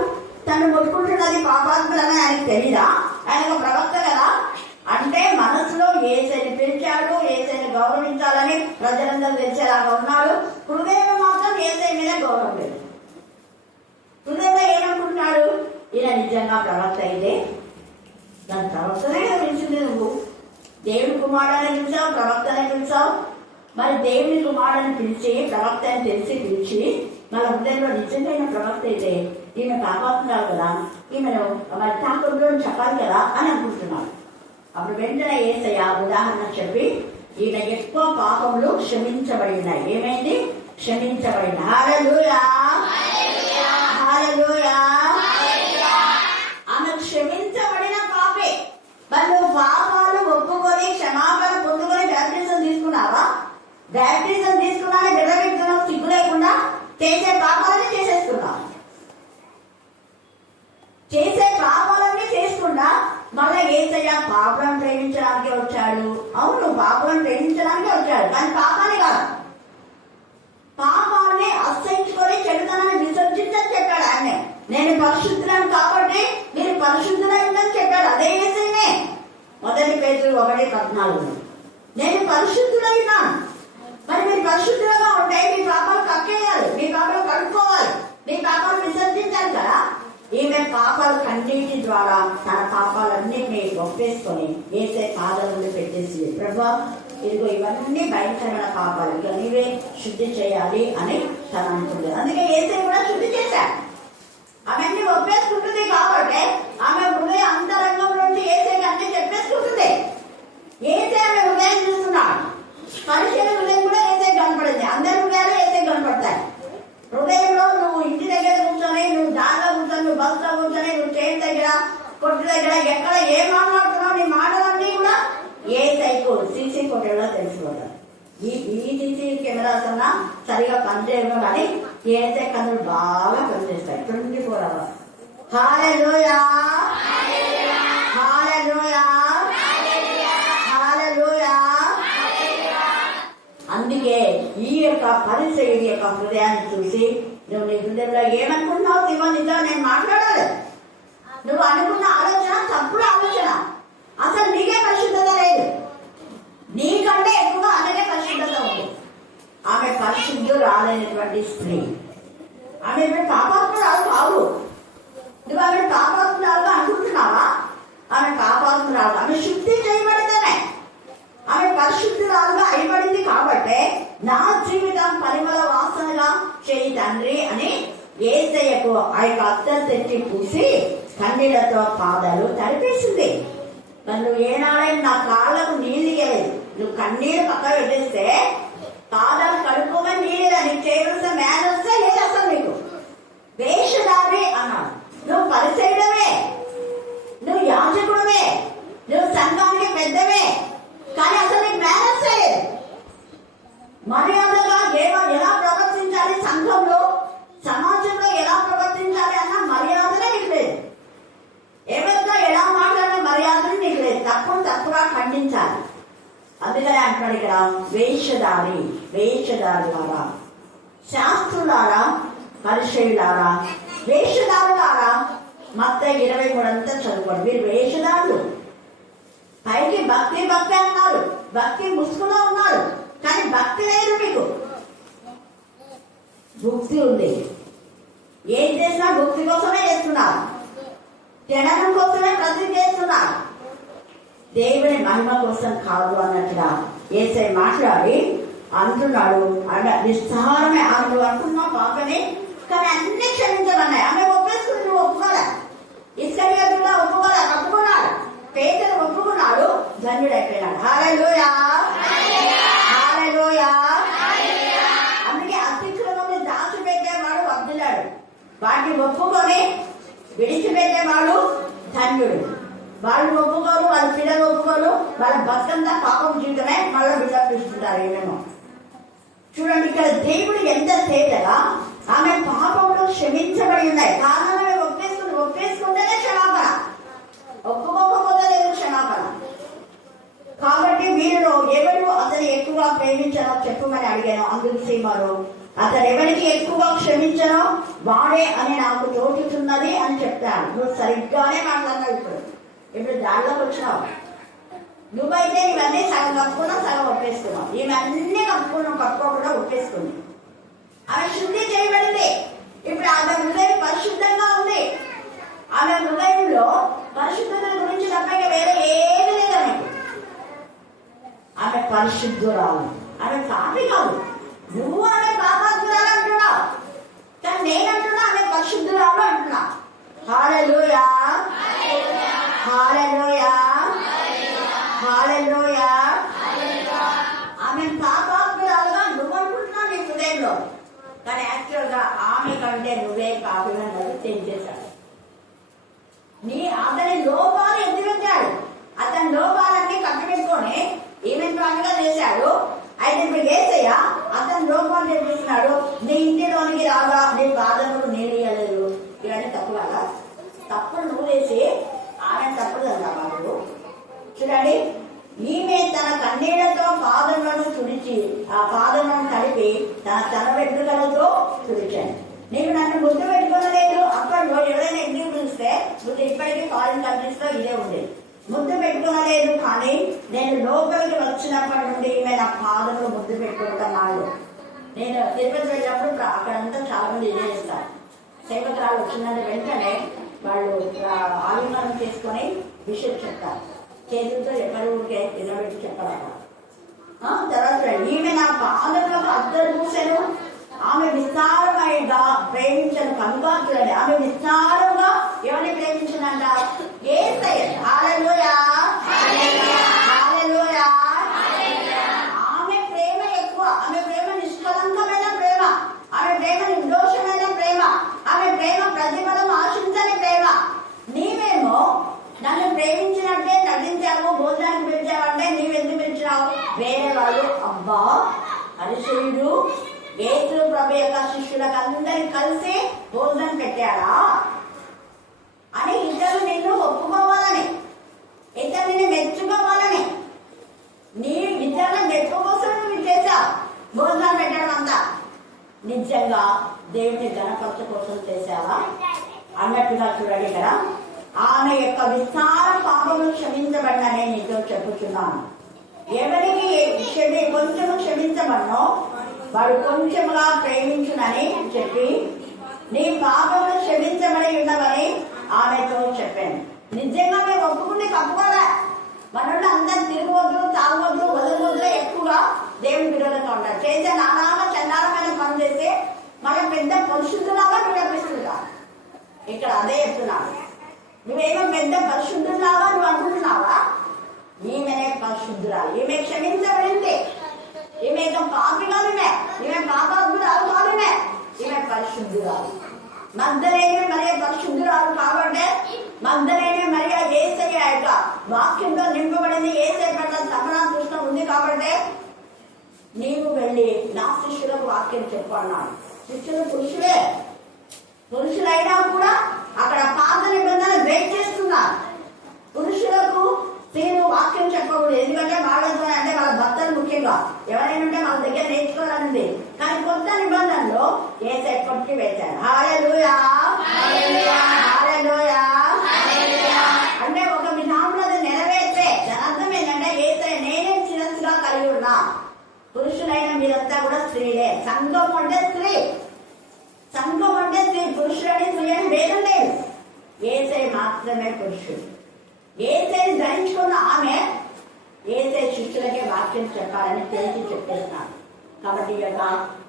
తను ముట్టుకుంటున్నది పాపాత్ములని ఆయనకు తెలీదా? ఆయన ఒక ప్రవక్త కదా అంటే మనసులో యేసయ్యని పెంచాడు, యేసయ్యని గౌరవించాలని ప్రజలందరూ తెలిసేలాగా ఉన్నాడు. హృదయం మాత్రం యేసయ్య మీద గౌరవం లేదు. హృదయంలో ఏమనుకుంటున్నాడు, ఈయన నిజంగా ప్రవక్త అయితే దాని ప్రవక్తనే పిలిచింది. నువ్వు దేవుడి కుమారుడని పిలిచావు, ప్రవక్తనే పిలిచావు. మరి దేవుని కుమారుడని పిలిచి ప్రవక్త అని తెలిసి పిలిచి మన హృదయంలో నిజంగా ప్రవక్త అయితే ఈమె కాపాడుతున్నారు కదా, ఈమెను మరి తాకుండా చెప్పాలి కదా అని అనుకుంటున్నాడు. అప్పుడు వెంటనే యేసయ్య ఉదాహరణ చెప్పి ఈయన ఎక్కువ పాపములు క్షమించబడినాయి. ఏమైంది? క్షమించబడిన. హల్లెలూయా, హల్లెలూయా. ఆమె క్షమించబడిన పాపే. మరి నువ్వు పాపాలు ఒప్పుకొని క్షమాపణ పొందుకొని బ్యాప్టిజం తీసుకున్నావా? బ్యాప్టిజం తీసుకున్నానే విర్రవీగుతున్నావు, సిగ్గు లేకుండా చేసే పాపాలన్నీ చేసేస్తున్నావు. చేసే పాపాలన్నీ చేసుకున్నా మళ్ళీ యేసయ్య పాపాలను ప్రేమించడానికే వచ్చాడు. అవును, పాపాలను ప్రేమించడానికే వచ్చాడు, కానీ పాపాన్ని కాదు. పాపాన్ని అసహించుకొని చెడుతనాన్ని విసర్జించని చెప్పాడు ఆయన. నేను పరిశుద్ధులను కాబట్టి మీరు పరిశుద్ధుల 1:14. నేను పరిశుద్ధులైనాను. మరి మీరు పరిశుద్ధులుగా ఉంటే మీ పాపాలు కక్కేయాలి, మీ పాపాలు కడుక్కోవాలి, మీ పాపాలు విసర్జించాలి కదా. ఈమె పాపాలు కన్నీటి ద్వారా తన పాపాలన్నింటినీ ఒప్పేసుకొని ఏసే పాదాలను పెట్టేసింది. ప్రభా, ఇదిగో ఇవన్నీ భయంకరమైన పాపాలు, ఇక నీవే శుద్ధి చేయాలి అని తను అనుకుంది. అందుకే ఏసే కూడా శుద్ధి చేశాడు. అవన్నీ ఒప్పేసుకుంటుంది కాబట్టి ఆమె హృదయ అంతరంగం నుంచి ఏసైకి అన్ని చెప్పేసుకుంటుంది. ఏసే ఆమె హృదయం చూస్తున్నాడు. మనుషుల హృదయం కూడా ఏసై కనపడింది. అందరి హృదయాలు ఏసై కనపడతాయి. హృదయంలో నువ్వు ఇంటి దగ్గర కూర్చొని, నువ్వు దారిలో కూర్చొని, నువ్వు బస్సులో కూర్చొని, నువ్వు ట్రైన్ దగ్గర, కొట్టు దగ్గర, ఎక్కడ ఏం మాట్లాడుతున్నావు, నీ మాటలన్నీ కూడా ఏసైకు సీసీ ఫోటోలో తెలిసిపోతాయి. ఈ సీసీ కెమెరాస్ అన్నా సరిగా పనిచేయడం కానీ ఏసై కన్నులు బాగా పనిచేస్తాయి 24 hours. హల్లెలూయా, హల్లెలూయా, హల్లెలూయా. అందుకే ఈ యొక్క పరిసయ్యుడి యొక్క హృదయాన్ని చూసి నువ్వు నీ హృదయంలో ఏమనుకుంటున్నావు, నీతో నేను మాట్లాడాలి. నువ్వు అనుకున్న ఆలోచన తప్పుడు ఆలోచన. అసలు నీకే పరిశుద్ధత లేదు, నీకంటే ఎక్కువ అలాగే పరిశుద్ధత ఉంది. ఆమె పరిశుద్ధురాలైనటువంటి స్త్రీ. ఆమె పాపాత్మురాలు కాదు. నువ్వు ఆమె పాపాత్మురాలుగా అనుకుంటున్నావా? ఆమె పాపాత్మురాలు. ఆమె శుద్ధి చేయబడితేనే ఆమె పరిశుద్ధురాలుగా అయిపడింది. కాబట్టి నా జీవితం పరిమళ వాసనగా చేయి తండ్రి అని యేసయ్యకు ఆ యొక్క అత్తరు తెచ్చి పూసి కన్నీళ్లతో పాదాలు తడిపేసింది. మరి నువ్వు ఏనాడైనా నా కాళ్ళకు నీళ్ళు ఇయ్యలేదు, నువ్వు కన్నీరు పక్కన పెట్టేస్తే పాదాలు కడుక్కోమని నీళ్ళు నీకు చేయవలసిన మేనర్సే లేదు అసలు. నీకు వేషధారి అన్నాడు. నువ్వు పరిచయడమే, నువ్వు యాజకుడమే, నువ్వు సంఘానికి పెద్దవే, కానీ అసలు నీకు మేనర్సే లేదు. మర్యాదగా ఎలా ప్రవర్తించాలి, సంఘంలో సమాజంలో ఎలా ప్రవర్తించాలి అన్న మర్యాదనే నీకు లేదు. ఎవరితో ఎలా మాట్లాడిన మర్యాదనే నీకు లేదు. తప్పుగా ఖండించాలి. అందుకనే అంటాడు ఇక్కడ వేషధారి, వేషధారులారా, శాస్త్రులారా, పరిచయులారా, వేషధారులారా. మత్తయి 23 అంతా చదువుకోండి. మీరు వేషధారులు. పైకి భక్తి భక్తి అన్నారు, భక్తి ముసుగులో ఉన్నారు, కానీ భక్తి లేదు. మీకు భక్తి ఉంది. ఏం చేసినా భక్తి కోసమే చేస్తున్నారు, తినడం కోసమే ప్రతి చేస్తున్నారు, దేవుని మహిమ కోసం కాదు అన్నట్టుగా యేసయ్య మాట్లాడి అంటున్నాడు. ఆమె నిస్సారమే. ఆమె అంటున్నావు పాపని, కానీ అన్ని క్షమించమన్నాయి. ఆమె ఒప్పేసుకుని నువ్వు ఒప్పుకోలే. ఇస్కరియోతుగా ఒప్పుకోలే, ఒప్పుకున్నాడు. పేతురు ఒప్పుకున్నాడు, ధన్యుడైపోయినాడు. హల్లెలూయా, హల్లెలూయా. అందుకే అతిక్రమని దాచిపెట్టేవాడు వర్ధిల్లాడు, వాటిని ఒప్పుకొని విడిచిపెట్టేవాడు ధన్యుడు. వాళ్ళు ఒప్పుకోరు, వాళ్ళ పిల్లలు ఒప్పుకోరు, వాళ్ళ భక్తంతా పాపం జీవితమే మళ్ళీ విలపిస్తుంటారు. ఏమేమో చూడండి, ఇక్కడ దేవుడు ఎంత తేటగా ఆమె పాపంలో క్షమించబడి ఉన్నాయి. కారణం ఆమె ఒప్పేసుకుంటేనే క్షమాపణ, ఒప్పుకోకపోతే లేదు క్షమాపణ. కాబట్టి వీరిలో ఎవరు అతను ఎక్కువగా ప్రేమించారో చెప్పమని అడిగాను. అందుకు సీమారు అతను ఎవరికి ఎక్కువగా క్షమించారో వాడే అని నాకు తోచుతున్నది అని చెప్తాను. నువ్వు సరిగ్గానే మాట్లాడినావు. ఇప్పుడు దారిలోకి వచ్చినావు. నువ్వైతే ఇవన్నీ సగం కప్పుకున్నావు, సగం ఒప్పేసుకున్నావు. ఇవన్నీ కప్పుకోకుండా ఒప్పేసుకుంది. ఆమె శుద్ధి చేయబడింది. ఇప్పుడు ఆమె హృదయం పరిశుద్ధంగా ఉంది. ఆమె హృదయంలో పరిశుద్ధత గురించి తప్ప వేరే ఏది లేదు. ఆమె పరిశుద్ధురాలు. ఆమె కాపీ కాదు. నువ్వు ఆమె పాపాత్మురాలు అంటున్నావు, కానీ నేనంటున్నా ఆమె పరిశుద్ధురాలు అంటున్నా. హల్లెలూయా, హల్లెలూయా, హల్లెలూయా. ఆమె పాపాత్మురాలుగా నువ్వు అనుకుంటున్నావు నీ హృదయంలో, కానీ యాక్చువల్ గా ఆమె కంటే నువ్వే పాపిగా తెలియజేశాడు. అతని లోపాలు ఎత్తిపెట్టాడు. అతని లోపాలన్నీ కట్టుపెట్టుకొని ఈమె ప్రాణంగా చేశాడు. అయితే ఇప్పుడు యేసయ్య అతని లోపాలు చెప్పిస్తున్నాడు. నీ ఇంటిలోనికి రాగా నీ పాదములు నేనేయలేదు. ఇవన్నీ తప్పు కదా. తప్పుడు నువ్వు వేసి ఆమె తప్పుడు అన్నాడు. చూడండి, ఈమె తన కన్నీళ్లతో పాదములను తుడిచి ఆ పాదములను కలిపి తన వెంట్రుకలతో తుడిచాను. నీకు నన్ను గుర్తు పెట్టుకోలేదు. అప్పట్లో ఎవరైనా ఇంటికి పిలిస్తే నువ్వు ఇప్పటికీ ఫారిన్ కంట్రీస్ లో ఇదే ఉండేది. ముద్దు పెట్టుకోలేదు, కానీ నేను లోపలికి వచ్చినప్పటి నుండి ఈమె నా పాదములు ముద్దు పెట్టుకుంటున్నాడు. నేను తిరుపతి వెళ్ళినప్పుడు అక్కడంతా చాలా మంది ఇదే చేస్తారు. సేవకురాలు వచ్చిన వెంటనే వాళ్ళు ఆలింగనం చేసుకొని విషయం చెప్తారు. చేతులతో ఎక్కడి ఊరికే నిలబెట్టి చెప్పాలట. తర్వాత ఈమె నా పాదములకు అద్దరు పూసెను, ఆమె విస్తారమైగా ప్రేమించను కనుక చూడండి, ఆమె విస్తారంగా ఎవరిని ప్రేమించనంట? యేసయ్య. హల్లెలూయా, హల్లెలూయా. ఆమె ప్రేమ ఎక్కువ, ఆమె ప్రేమ నిష్కలంకమైన ప్రేమ, ఆమె ప్రేమ నిర్దోషమైన ప్రేమ, ఆమె ప్రేమ ప్రతిఫలం ఆశించని ప్రేమ. నీవేమో నన్ను ప్రేమించినట్టే నటించావు, భోజనానికి పిలిచావంటే నీవెందుకు పిలిచావు? వేరే వాళ్ళు అబ్బా పరిశీలుడు యేసు ప్రభు యొక్క శిష్యులకు అందరికి కలిసి భోజనం పెట్టాడా అని ఇద్దరు నిన్ను ఒప్పుకోవాలని, ఇద్దరు నిన్ను మెచ్చుకోవాలని, నీ ఇద్దరు మెప్పు కోసం నువ్వు చేశావు భోజనం పెట్టడం అంతా. నిజంగా దేవుని గణపరచ కోసం చేశావా అన్నట్టుగా చూడండి కదా. ఆమె యొక్క విస్తార పాపములు క్షమించబడిననే నీతో చెప్పుచున్నాను. ఎవరికి కొంచెము క్షమించబడినో వాడు కొంచెముగా ప్రేమించునని చెప్పి నీ పాపములు క్షమించబడి ఉన్నవని ఆమెతో చెప్పాను. నిజంగా మేము ఒప్పుకుని కప్పుకోలే. మనల్ని అందరు తిరగవద్దు, తాగవద్దు, వదలవద్దు, ఎక్కువగా దేవుని విరోధంగా ఉంటారు. చేసే నానాగా చండాలమైన పనులు చేస్తే మనం పెద్ద పరిశుద్ధులాగా వినిపిస్తుంటా. ఇక్కడ అదే చెప్తున్నాను. నువ్వేమో పెద్ద పరిశుద్ధులాగా నువ్వు అనుకుంటున్నావా? ఈమెనే పరిశుద్ధురాలు, ఈమె క్షమించబడింది. ఈమె పాపి కాదు, ఈమె పాపాత్మురాలు కాదు, ఈమె పరిశుద్ధురాలు. మగ్దలేని మరియ పరిశుద్ధురాలు కాబట్టి మగ్దలేని మరియ యేసయ్య యొక్క వాక్యంతో నింపబడింది. యేసయ్య పట్ల తమనా దృష్టం ఉంది కాబట్టి నీవు వెళ్ళి నా శిష్యులకు వాక్యం చెప్పన్నాడు. శిష్యులు పురుషులే, పురుషులైనా కూడా అక్కడ పాత నిబంధన బ్రేక్ చేస్తున్నారు. పురుషులకు స్త్రీలు వాక్యం చెప్పకూడదు, ఎందుకంటే వాళ్ళతో అంటే వాళ్ళ భర్తలు ముఖ్యంగా ఎవరైనా ఉంటే వాళ్ళ దగ్గర నేర్చుకోవాలనుంది. కానీ కొత్త నిబంధనలో యేసయ్య కొట్టి వేశారు. హల్లెలూయా, హల్లెలూయా. అంటే ఒక విధానంలో అది నెరవేర్చే దాని అర్థం ఏంటంటే యేసయ్య నేనే శిరస్సుగా కలిగి ఉన్నా. పురుషులైన మీరంతా కూడా స్త్రీలే. సంఘం అంటే స్త్రీ, సంఘం అంటే స్త్రీ. పురుషులని స్త్రీ అని భేదం లేదు. యేసయ్య మాత్రమే పురుషుడు. యేసయ్య ధరించుకున్న ఆమె యేసయ్య శిష్యులకే వాక్యం చెప్పాలని తెలిసి చెప్పేస్తున్నాను. కాబట్టి ఈ యొక్క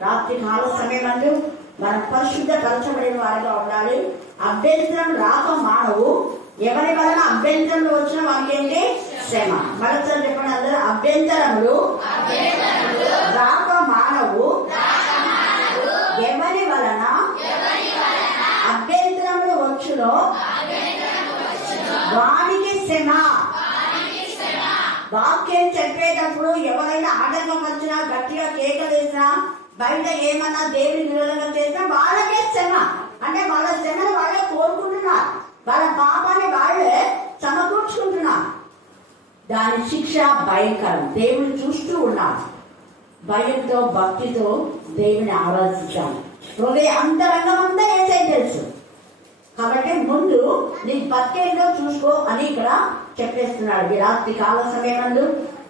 రాత్రి కాల సమయమందు మనం పరిశుద్ధ పరచబడిన వారిగా ఉండాలి. అభ్యంతరం రాక మానవు. ఎవరి వలన అభ్యంతరంలో వచ్చిన వారికి ఏంటి? శ్రమ. మరొకసారి చెప్పండి అందరూ, అభ్యంతరములు రాక మానవు. ఎవరి వలన అభ్యంతరములు వచ్చునో వానికి శ్రమ. వాక్యం చెప్పేటప్పుడు ఎవరైనా ఆటంకం వచ్చినా, గట్టిగా కేకలు వేసినా, బయట ఏమన్నా దేవుని విరోధంగా చేసినా వాళ్ళకే శ్రమ. అంటే వాళ్ళ శ్రమను వాళ్ళే కోరుకుంటున్నారు, వాళ్ళ పాపాన్ని వాళ్ళే సమకూర్చుకుంటున్నారు. దాని శిక్ష భయంకరం. దేవుని చూస్తూ ఉన్నారు. భయంతో భక్తితో దేవుని ఆరాధించాలి. హృదయ అంతరంగం అంతా యేసయ్య తెలుసు. కాబట్టి ముందు నీ బతికేంటో చూసుకో అని ఇక్కడ చెప్పేస్తున్నాడు. ఈ రాత్రి కాల సమయమందు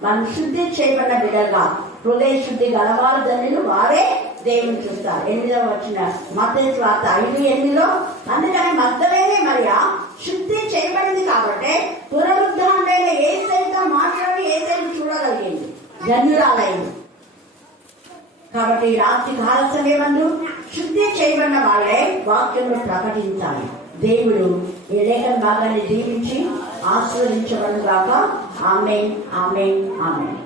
మనం శుద్ధి చేయబడిన బిడ్డగా, హృదయ శుద్ధి గలవారు ధన్యులు వారే దేవుని చూస్తారు. 8వ వచనం మత్తయి వార్త 5:8. అందుకని మగ్దలేనే మరియా శుద్ధి చేయబడింది కాబట్టి పునరుద్ధానుడైన యేసయ్యతో మాట్లాడి యేసయ్యను చూడగలిగింది, ధన్యురాలైంది. కాబట్టి ఈ రాత్రి కాల సమయమందు శుద్ధి చేయబడిన వాళ్ళే వాక్యంలో ప్రకటించాలి. దేవుడు ఈ లేఖన భాగాన్ని దీవించి ఆశీర్వదించబడును గాక. ఆమేన్, ఆమేన్, ఆమేన్.